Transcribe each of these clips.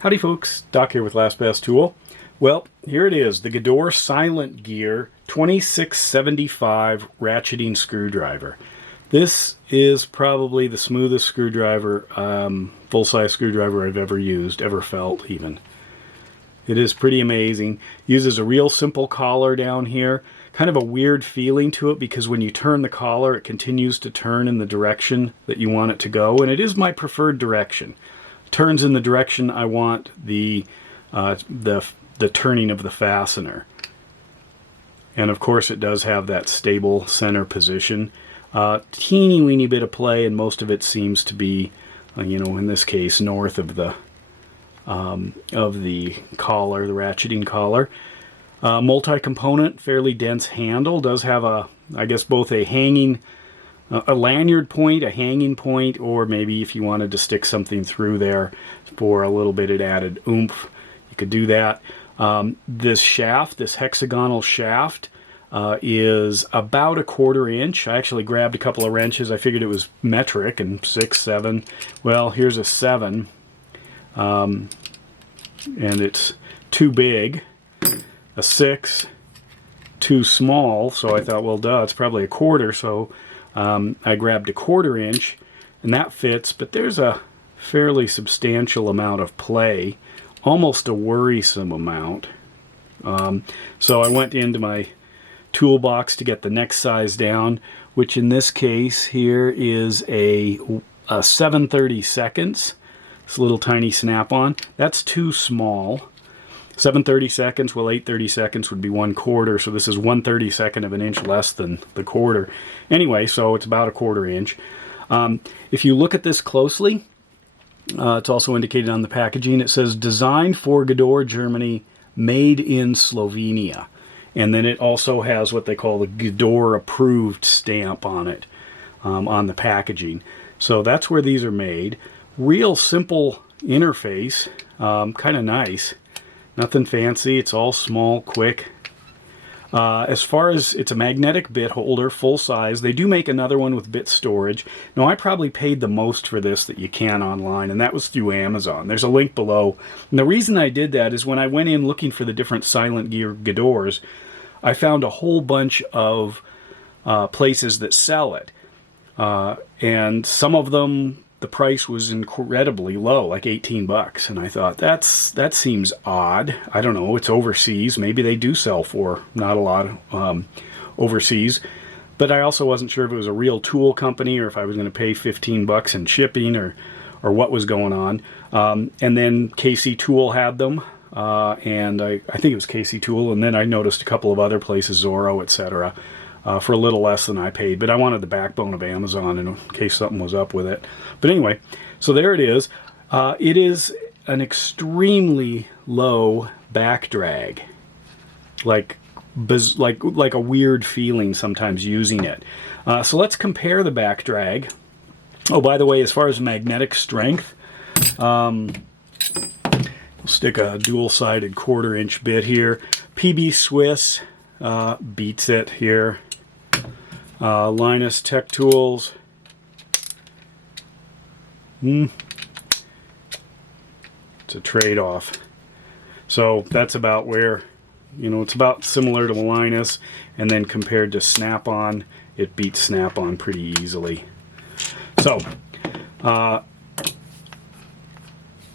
Howdy folks, Doc here with Last Best Tool. Well, here it is, the Gedore SilentGEAR 2675 ratcheting screwdriver. This is probably the smoothest screwdriver, full-size screwdriver I've ever used, ever felt even. It is pretty amazing. Uses a real simple collar down here. Kind of a weird feeling to it because when you turn the collar, it continues to turn in the direction that you want it to go, and it is my preferred direction. Turns in the direction I want the turning of the fastener. And of course it does have that stable center position. Teeny weeny bit of play, and most of it seems to be, in this case, north of the collar, the ratcheting collar. Multi-component, fairly dense handle. Does have I guess both a hanging, a lanyard point, a hanging point, or maybe if you wanted to stick something through there for a little bit of added oomph, you could do that. This shaft, this hexagonal shaft, is about 1/4 inch. I actually grabbed a couple of wrenches. I figured it was metric and 6, 7. Well, here's a 7, and it's too big. A 6, too small. So I thought, well, duh, it's probably 1/4. So I grabbed a 1/4 inch, and that fits. But there's a fairly substantial amount of play, almost a worrisome amount. So I went into my toolbox to get the next size down, which in this case here is a 7/32. This little tiny snap-on. That's too small. 7/32, well, 8/32 would be 1/4, so this is 1/32 of an inch less than the 1/4. Anyway, so it's about 1/4 inch. If you look at this closely, it's also indicated on the packaging. It says designed for Gedore, Germany, made in Slovenia. And then it also has what they call the Gedore approved stamp on it, on the packaging. So that's where these are made. Real simple interface, kind of nice. Nothing fancy, it's all small, quick. As far as, it's a magnetic bit holder, full size. They do make another one with bit storage. Now, I probably paid the most for this that you can online, and that was through Amazon. There's a link below. And the reason I did that is when I went in looking for the different SilentGEAR Gedores, I found a whole bunch of places that sell it. And some of them, the price was incredibly low, like 18 bucks. And I thought, that seems odd. I don't know, it's overseas. Maybe they do sell for not a lot overseas. But I also wasn't sure if it was a real tool company or if I was going to pay 15 bucks in shipping or what was going on. And then KC Tool had them. And I think it was KC Tool. And then I noticed a couple of other places, Zorro, etc., for a little less than I paid. But I wanted the backbone of Amazon in case something was up with it. But anyway, so there it is. It is an extremely low back drag. Like a weird feeling sometimes using it. So let's compare the back drag. Oh, by the way, as far as magnetic strength, we'll stick a dual-sided 1/4 inch bit here. PB Swiss beats it here. Linus Tech Tools. It's a trade-off. So that's about where, it's about similar to Linus, and then compared to Snap-on, it beats Snap-on pretty easily. So,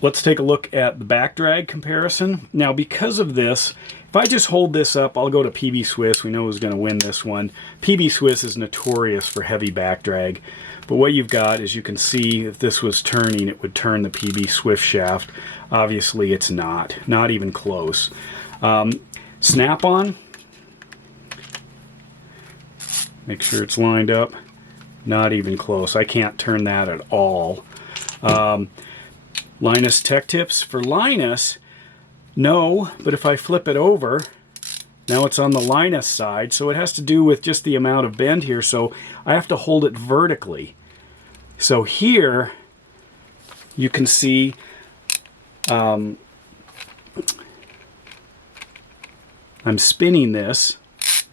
let's take a look at the back drag comparison. Now, because of this, if I just hold this up, I'll go to PB Swiss. We know who's going to win this one. PB Swiss is notorious for heavy back drag. But what you've got is, you can see if this was turning, it would turn the PB Swiss shaft. Obviously, it's not even close. Snap-on, make sure it's lined up. Not even close. I can't turn that at all. Linus Tech Tips. For Linus, no, but if I flip it over, now it's on the Linus side, so it has to do with just the amount of bend here, so I have to hold it vertically. So here, you can see I'm spinning this.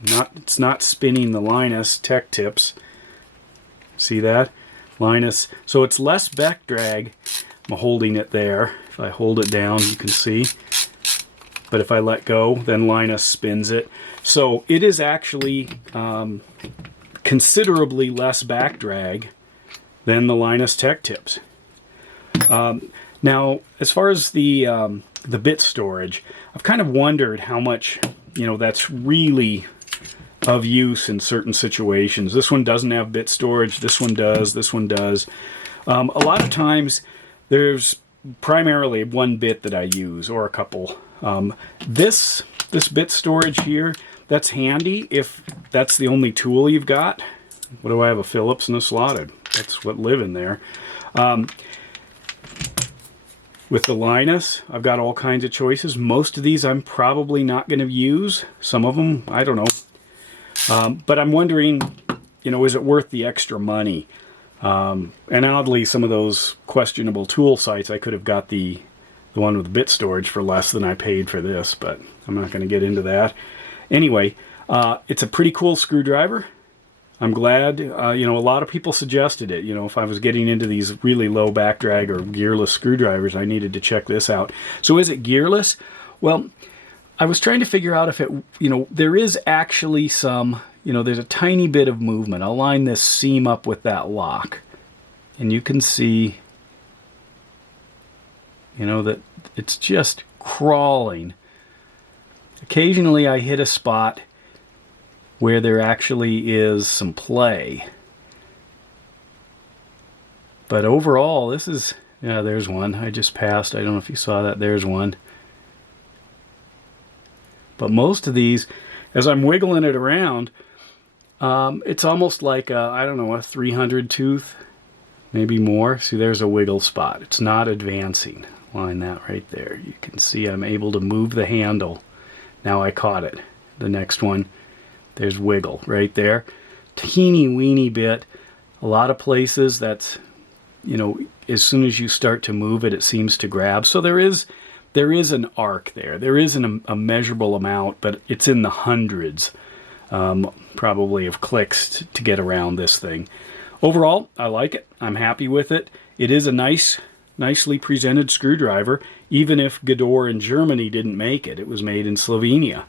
It's not spinning the Linus Tech Tips. See that? Linus. So it's less back drag. I'm holding it there. If I hold it down, you can see. But if I let go, then Linus spins it. So it is actually considerably less back drag than the Linus Tech Tips. Now, as far as the bit storage, I've kind of wondered how much, that's really of use in certain situations. This one doesn't have bit storage. This one does. This one does. A lot of times, there's primarily one bit that I use, or a couple. This bit storage here, that's handy if that's the only tool you've got. What do I have? A Phillips and a slotted. That's what live in there. With the Linus, I've got all kinds of choices. Most of these I'm probably not going to use. Some of them, I don't know. But I'm wondering, is it worth the extra money? And oddly, some of those questionable tool sites, I could have got the one with bit storage for less than I paid for this, but I'm not going to get into that. Anyway, it's a pretty cool screwdriver. I'm glad, a lot of people suggested it. If I was getting into these really low back drag or gearless screwdrivers, I needed to check this out. So is it gearless? Well, I was trying to figure out if it, there is actually some, there's a tiny bit of movement. I'll line this seam up with that lock. And you can see, that it's just crawling. Occasionally I hit a spot where there actually is some play. But overall, this is, there's one. I just passed. I don't know if you saw that. There's one. But most of these, as I'm wiggling it around, it's almost like a 300 tooth, maybe more. See, there's a wiggle spot. It's not advancing. Line that right there. You can see I'm able to move the handle. Now I caught it. The next one, there's wiggle right there. Teeny weeny bit. A lot of places that's, as soon as you start to move it, it seems to grab. So there is an arc there. There isn't a measurable amount, but it's in the hundreds, probably, of clicks to get around this thing. Overall, I like it. I'm happy with it. It is a nicely presented screwdriver, even if Gedore in Germany didn't make it. It was made in Slovenia.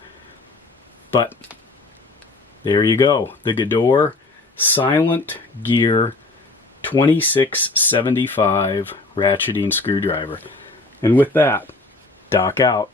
But there you go. The Gedore SilentGEAR 2675 ratcheting screwdriver. And with that, Doc out.